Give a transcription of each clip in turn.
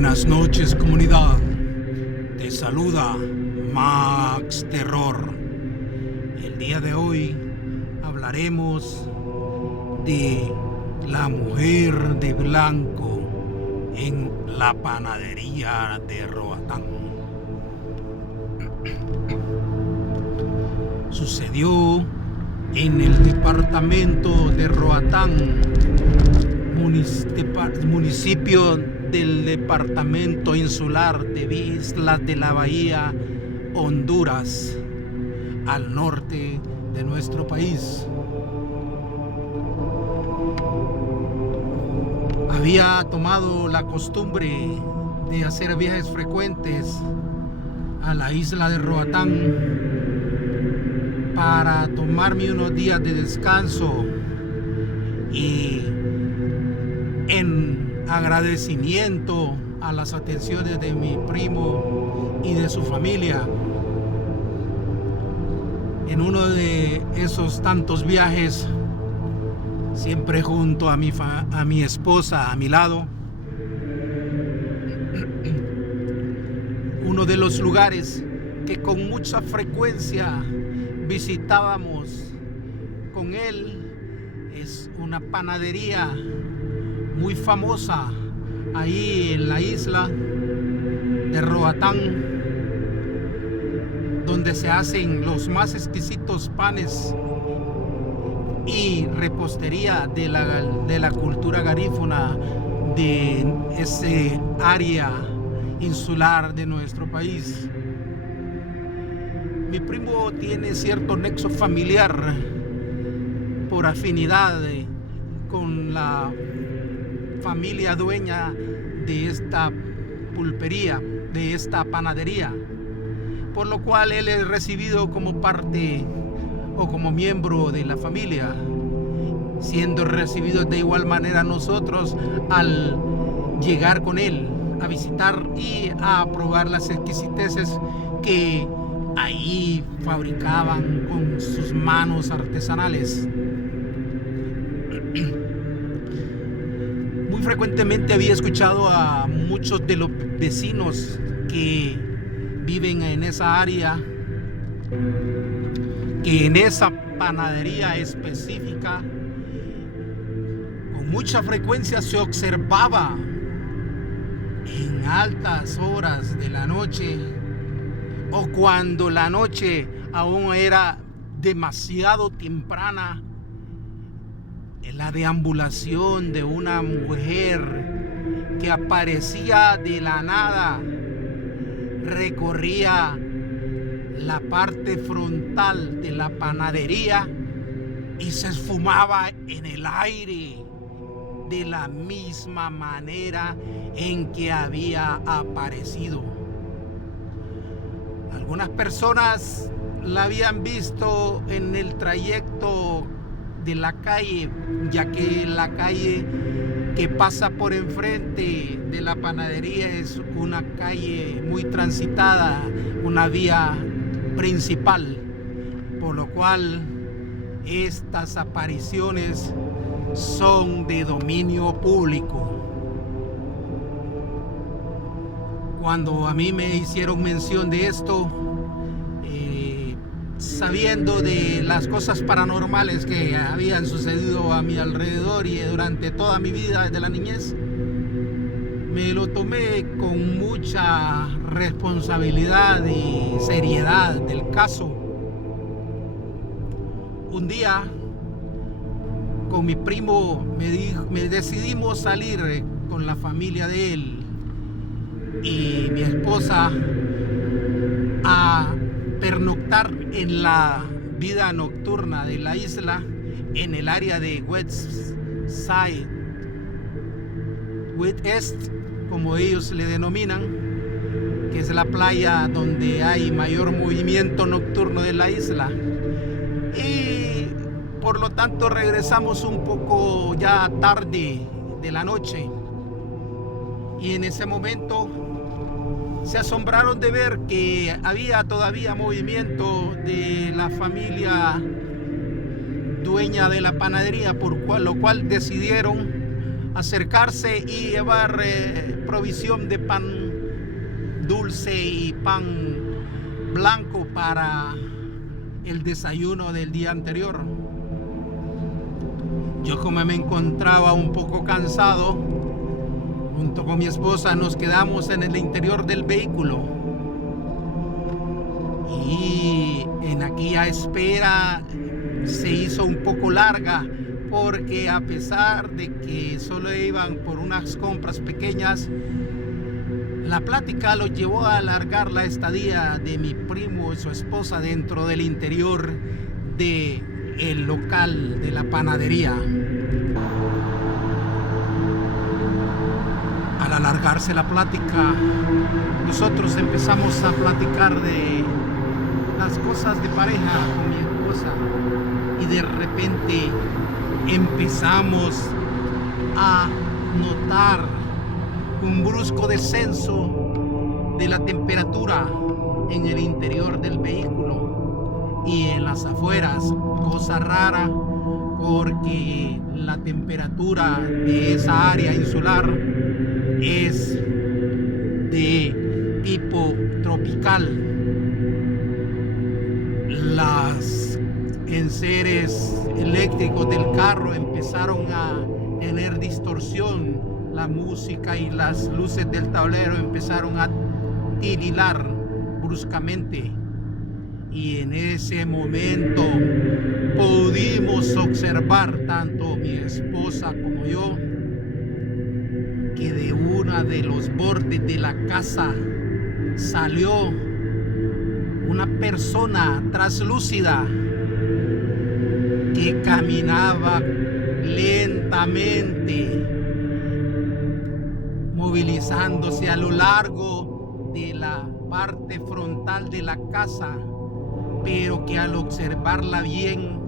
Buenas noches, comunidad. Te saluda Max Terror. El día de hoy hablaremos de la mujer de blanco en la panadería de Roatán. Sucedió en el departamento de Roatán, municipio del departamento insular de Islas de la Bahía, Honduras, al norte de nuestro país. Había tomado la costumbre de hacer viajes frecuentes a la isla de Roatán para tomarme unos días de descanso y en agradecimiento a las atenciones de mi primo y de su familia. En uno de esos tantos viajes, siempre junto a mi esposa a mi lado, uno de los lugares que con mucha frecuencia visitábamos con él es una panadería muy famosa ahí en la isla de Roatán, donde se hacen los más exquisitos panes y repostería de la cultura garífuna de ese área insular de nuestro país. Mi primo tiene cierto nexo familiar por afinidad con la familia dueña de esta pulpería, de esta panadería, por lo cual él es recibido como parte o como miembro de la familia, siendo recibidos de igual manera nosotros al llegar con él a visitar y a probar las exquisiteces que ahí fabricaban con sus manos artesanales. Muy frecuentemente había escuchado a muchos de los vecinos que viven en esa área que en esa panadería específica con mucha frecuencia se observaba en altas horas de la noche o cuando la noche aún era demasiado temprana, la deambulación de una mujer que aparecía de la nada, recorría la parte frontal de la panadería y se esfumaba en el aire de la misma manera en que había aparecido. Algunas personas la habían visto en el trayecto de la calle, ya que la calle que pasa por enfrente de la panadería es una calle muy transitada, una vía principal, por lo cual estas apariciones son de dominio público. Cuando a mí me hicieron mención de esto, sabiendo de las cosas paranormales que habían sucedido a mi alrededor y durante toda mi vida desde la niñez, me lo tomé con mucha responsabilidad y seriedad del caso. Un día con mi primo me decidimos salir con la familia de él y mi esposa a pernoctar en la vida nocturna de la isla en el área de West Est, como ellos le denominan, que es la playa donde hay mayor movimiento nocturno de la isla, y por lo tanto regresamos un poco ya tarde de la noche, y en ese momento se asombraron de ver que había todavía movimiento de la familia dueña de la panadería, lo cual decidieron acercarse y llevar provisión de pan dulce y pan blanco para el desayuno del día anterior. Yo, como me encontraba un poco cansado, junto con mi esposa nos quedamos en el interior del vehículo, y en aquella espera se hizo un poco larga, porque a pesar de que solo iban por unas compras pequeñas, la plática los llevó a alargar la estadía de mi primo y su esposa dentro del interior del local de la panadería. Al alargarse la plática, nosotros empezamos a platicar de las cosas de pareja con mi esposa, y de repente empezamos a notar un brusco descenso de la temperatura en el interior del vehículo y en las afueras. Cosa rara, porque la temperatura de esa área insular es de tipo tropical. Los enseres eléctricos del carro empezaron a tener distorsión. La música y las luces del tablero empezaron a titilar bruscamente, y en ese momento pudimos observar, tanto mi esposa como yo, que de uno de los bordes de la casa salió una persona translúcida que caminaba lentamente, movilizándose a lo largo de la parte frontal de la casa, pero que al observarla bien,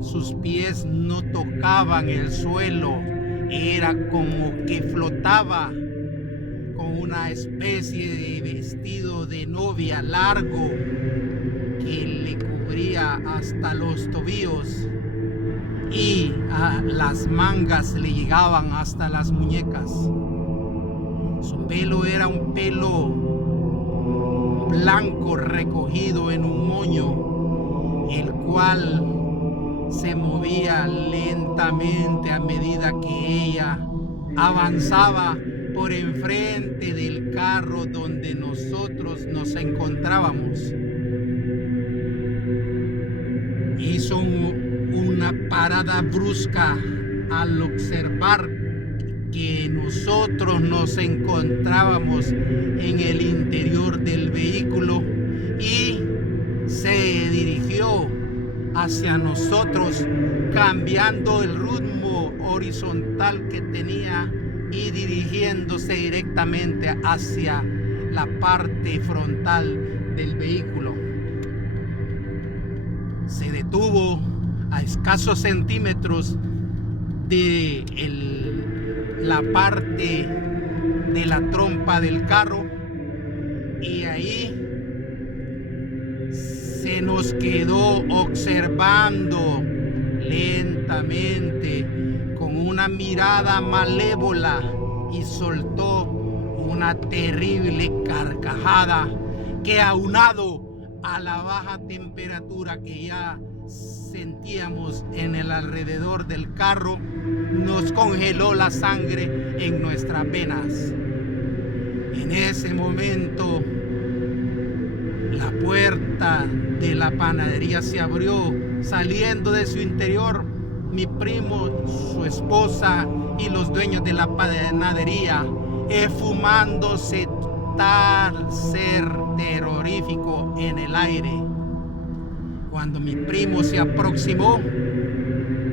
sus pies no tocaban el suelo. Era como que flotaba, con una especie de vestido de novia largo que le cubría hasta los tobillos, y las mangas le llegaban hasta las muñecas. Su pelo era un pelo blanco recogido en un moño, el cual se movía lentamente a medida que ella avanzaba por enfrente del carro donde nosotros nos encontrábamos. Hizo una parada brusca al observar que nosotros nos encontrábamos en el interior del vehículo, y se dirigió hacia nosotros, cambiando el ritmo horizontal que tenía y dirigiéndose directamente hacia la parte frontal del vehículo. Se detuvo a escasos centímetros de la parte de la trompa del carro, y ahí se nos quedó observando lentamente con una mirada malévola, y soltó una terrible carcajada que, aunado a la baja temperatura que ya sentíamos en el alrededor del carro, nos congeló la sangre en nuestras venas. En ese momento, la puerta de la panadería se abrió, saliendo de su interior mi primo, su esposa y los dueños de la panadería, esfumándose tal ser terrorífico en el aire. Cuando mi primo se aproximó,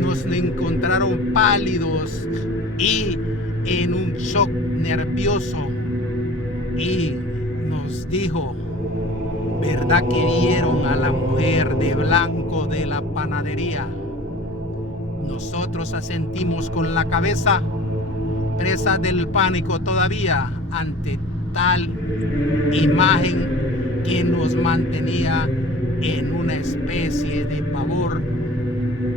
nos encontraron pálidos y en un shock nervioso, y nos dijo: ¿verdad que vieron a la mujer de blanco de la panadería? Nosotros asentimos con la cabeza, presa del pánico todavía ante tal imagen que nos mantenía en una especie de pavor,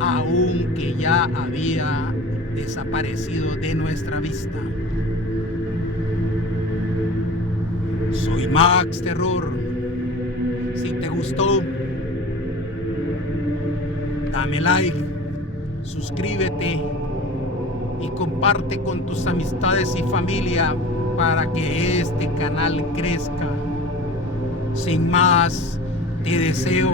aunque ya había desaparecido de nuestra vista. Max Terror. Si te gustó, dame like, suscríbete y comparte con tus amistades y familia para que este canal crezca. Sin más, te deseo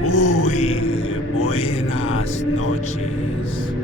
muy buenas noches.